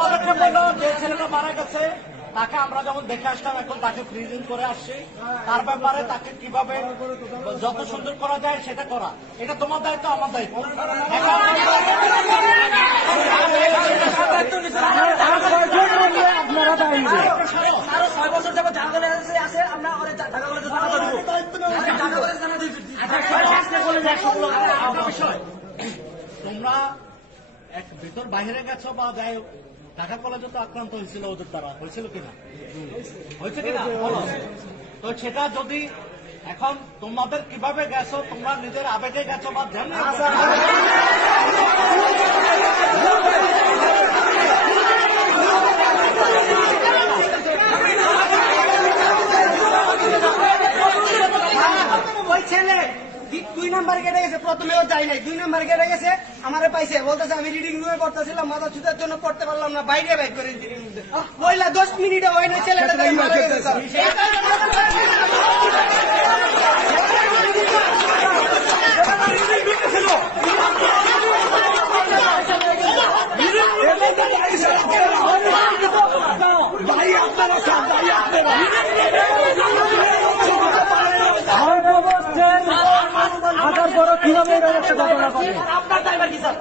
পদক্ষেপ হলো যে ছেলেটা মারা গেছে তাকে আমরা যখন দেখে আসলাম, এখন তাকে ফ্রিজিং করে আসছি। তার ব্যাপারে তাকে কিভাবে যত সুন্দর করা যায় সেটা করা, এটা তোমার দায়িত্ব, আমার দায়িত্ব। আরো 6 বছর যাবো জানাগলে আছে, আমরা তোমরা এক ভিতর বাইরে গেছো বা যাই হোক, ঢাকা কলেজে তো আক্রান্ত হয়েছিল ওদের দ্বারা, হয়েছিল কিনা? হয়েছে কিনা বলো তো। সেটা যদি এখন তোমাদের কিভাবে গেছো, তোমরা নিজের আবেগে গেছো বা জানো ওই ছেলে 2 নাম্বার গেটে গেছে, প্রথমেও যাই নাই, 2 নাম্বার গেটে গেছে, আমারে পাইছে, বলতেছে আমি রিডিং রুমে পড়তেছিলাম, মাথা ছুটার জন্য পড়তে পারলাম না, বাইরে বাইক করে বইলা 10 মিনিটে হয় না, ছেলেটা মারা গেছে স্যার। কিভাবে আপনার ড্রাইভার কি স্যার?